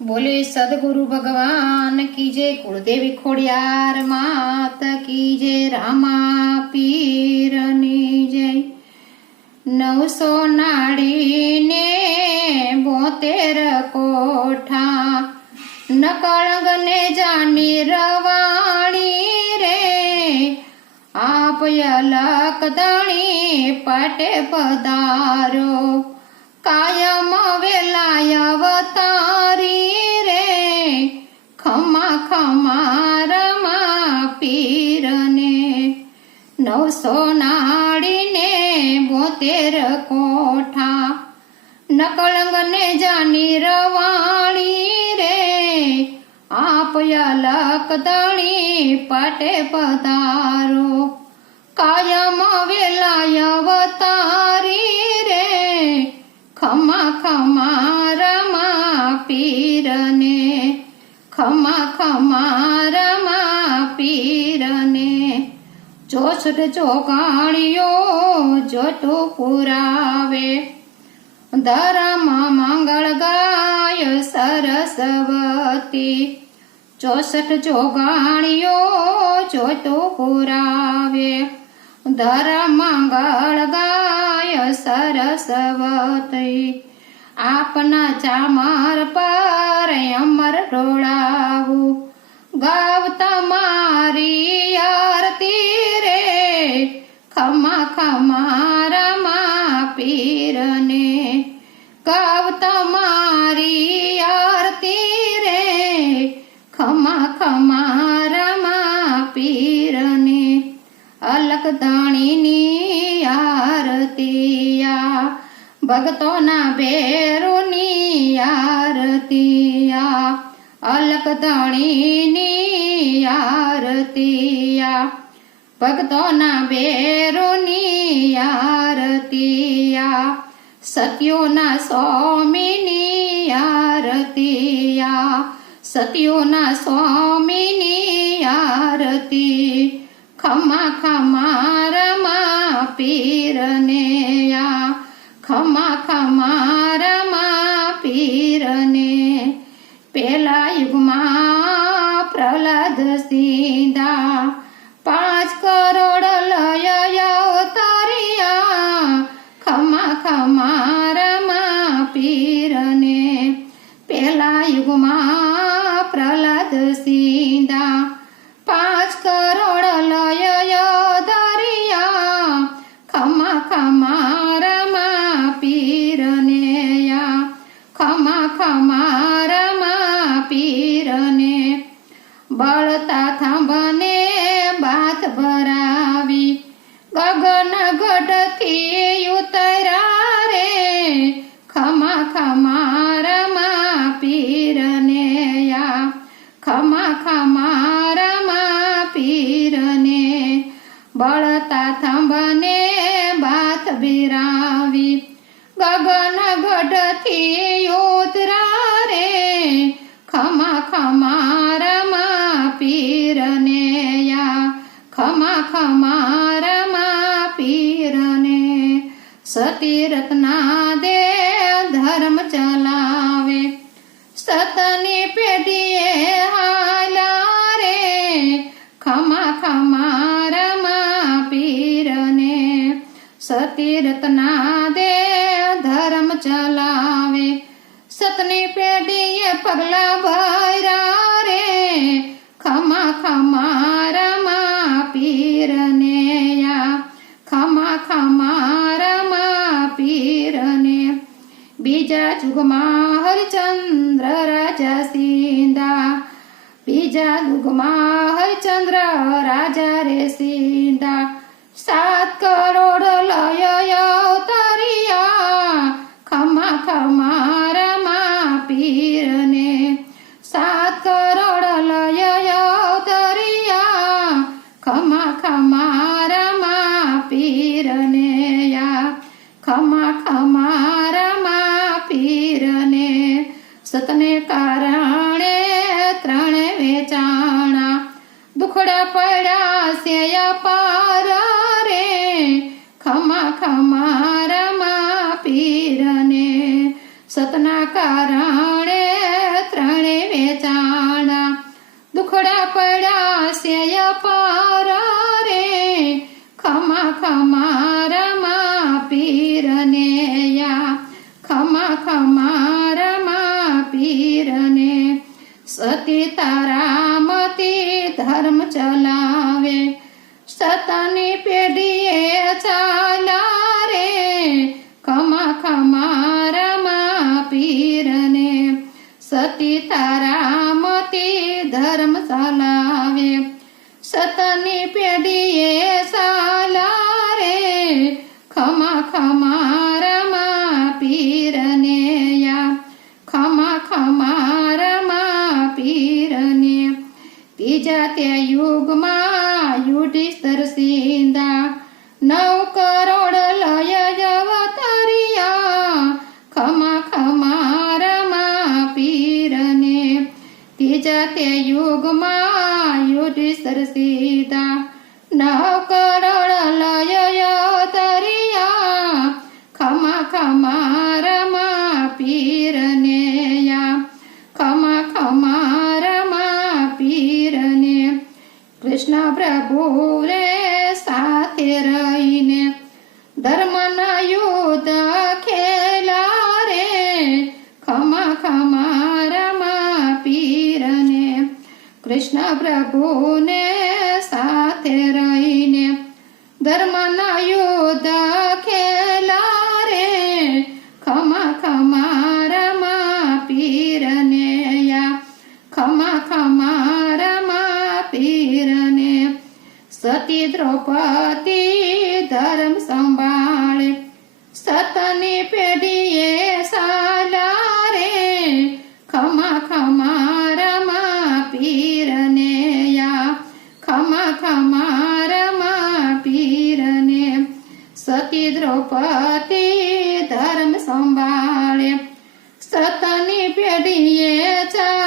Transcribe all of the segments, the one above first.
બોલે સદગુરુ ભગવાન કી જય કુળદેવી ખોડિયાર માત કી જય રામા પીરની જય. નવસો નાડીને બોતેર કોઠા, નકળગને જાની રવાણી રે. આપ અલક દણી પટે પધારો કાયમ વેલાય અવતારી રે. ખમા ખમા પીરને. નવસો નાડીને બોતેર કોઠા. નકળંગ ને જાની રવાણી રે. આપયા લક દણી પાટે પધારો. કાયમ વેલાય અવતારી ખમા ખમા રમા પીરને ખમા ખમા રમા પીરને ચોસઠ જોગાણીઓ જોટો પુરાવે ધરમ મંગળ ગાય સરસ્વતી. ચોસઠ જોગાણીઓ જોતો પુરાવે ધરમ મંગળ ગાય સરસ્વતી આપના ચામર પર અમર રોડાવું ગવ તમારી આરતીયા, અલક દાણીની આરતીયા, ભક્તોના બેરોની આરતીયા સત્યોના સ્વામીની આરતીયા સત્યોના સ્વામીની આરતી, ખમા ખમા રમા પીરને ಪ್ರಹ್ಲಾದ ಸೀ ખમા ખમા રમા પીરને સતી રત્ના દે ધર્મ ચલાવે. સતની પેઢીએ હાલા રે ખમા ખમાર રમા પીરને સતી રત્ના દે ધર્મ ચલાવે. સતની પેઢીએ પગલા ભરા રે ખમા ખમા બીજા યુગમાં હરિચંદ્ર રાજા સિંધા બીજા યુગમાં હરિચંદ્ર રાજા રે સિંધા સાત કારણે ત્રણ વેચાણા. દુખડા પડ્યા શ્યા પાર રે ખમા ખમારામાં પીરને. સતના કારણે ત્રણે વેચાણા. દુખડા પડ્યા શ્યા પાર રે ખમા ખમારા ધર્મ ચલાવે. સતની પેઢીએ ચાલા રે ખમા ખમા રમા પીરને. સતી તારામતી ધર્મ ચલાવે. સતની પેઢીએ સાલા રે ખમા ખમા પ્રભુ સાથે રહીને ધર્મના યુદ્ધ ખેલા રે. ખમા ખમા રમા પીરને કૃષ્ણ પ્રભુને દ્રૌપદી ધર્મ સંભાળે સતની પેઢીએ સાલા રે ખમા ખમા રમા પીરને યા ખમા ખમા રમા પીરને સતી દ્રૌપદી ધર્મ સંભાળે સતની પેઢીએ ચાલા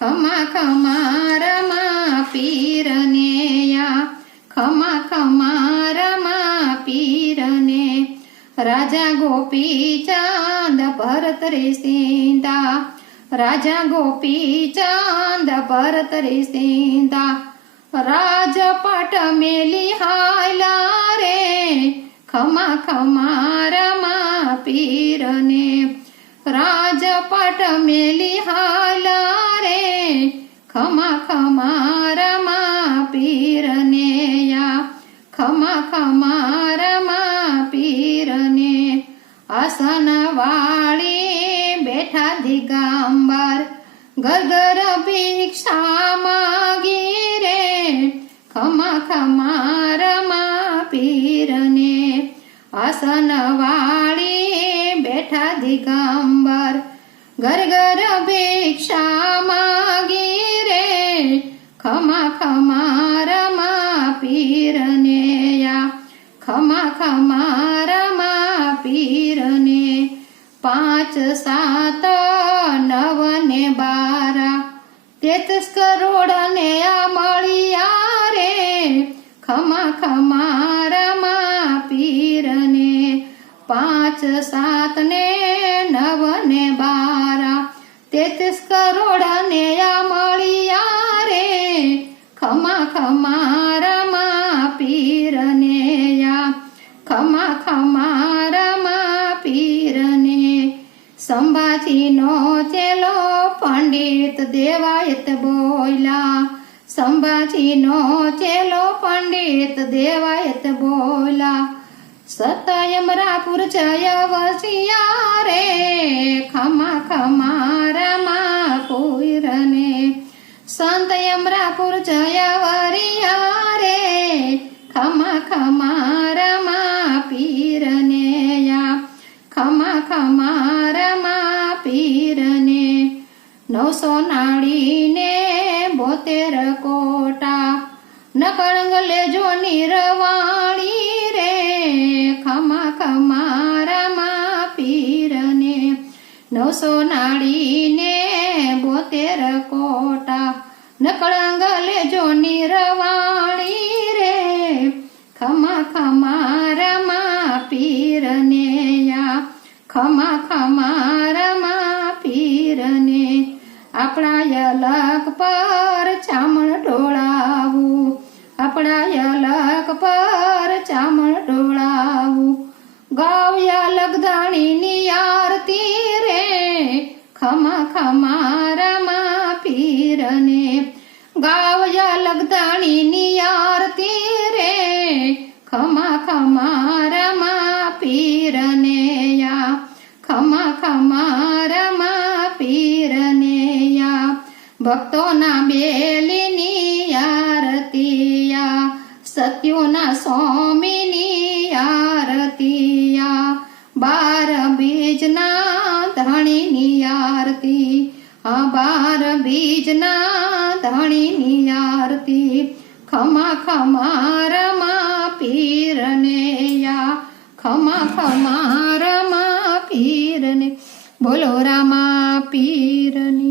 ખમા ખમા રમા પીરને યા. ખમા ખમા રમા પીરને. રાજા ગોપી ચાંદ ભરત રે સિંધા. રાજા ગોપી ચાંદ ભરત રે સિંધા. રાજપટ મેલી હાલા રે. ખમા ખમા પીરને. રાજપટ મેલી હાલા ખમા ખમા રમા પીરને યા ખમા ખમા રમા પીરને આસન વાળી બેઠા દિગાંબર. ગરગર ભિક્ષા માગી રે. ખમા ખમા રમા પીરને આસન વાળી બેઠા દિગંબર. ઘર ભિક્ષા ખમા ખમા રમા પીરને યા ખમા ખમારમા પીરને પાંચ સાત નવ ને બારા તેત્રીસ કરોડ ને આ મળ્યા રે ખમા ખમારમા પીરને પાંચ સાત ને સતયમરાપુર જય વસિયા રે ખમા ખમા. ખમા પીરને નવસો નાળીને બોતેર કોટા નકળંગ લેજો નિરવાણી રે. ખમા ખમા રમા પીરને યા, ખમા ખમા પીરને આપણા યલક પર ચામણ ડોળાવું આપણા યલક પર ચામણ ઢોળાવું ગાવ યલક ધાણીની આરતી રે, ખમા ખમા રમા પીરને. ગાવ્યા યલક ધાણીની આરતી રે, ખમા ખમા રમા પીરને યા. ખમા ખમા રમા પીરને યા. ભક્તોના બેલીની ખમા ખમા રમા પીરને યા. ખમા ખમા રમા પીરને. બોલો રામા પીરની